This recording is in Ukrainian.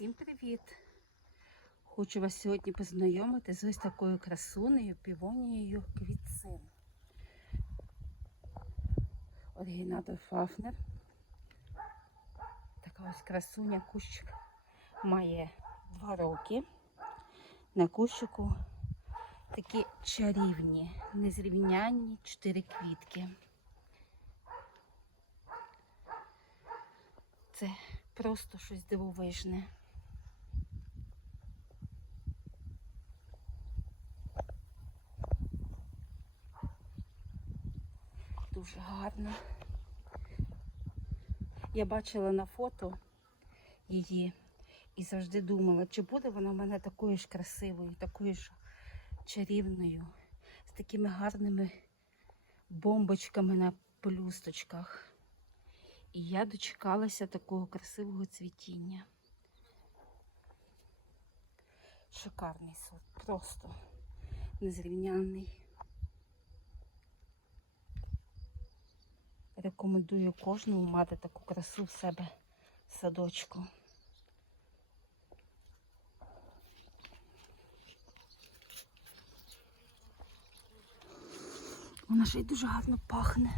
Всім привіт! Хочу вас сьогодні познайомити з ось такою красунею півонією квітцин. Оригінатор Фафнер. Така ось красуня кущик має два роки. На кущику такі чарівні, незрівнянні 4 квітки. Це просто щось дивовижне. дуже гарна. Я бачила на фото її і завжди думала, чи буде вона в мене такою ж красивою, такою ж чарівною, з такими гарними бомбочками на пелюсточках. І я дочекалася такого красивого цвітіння. Шикарний сорт, просто незрівнянний. Рекомендую кожному мати таку красу в себе в садочку. Вона ще й дуже гарно пахне.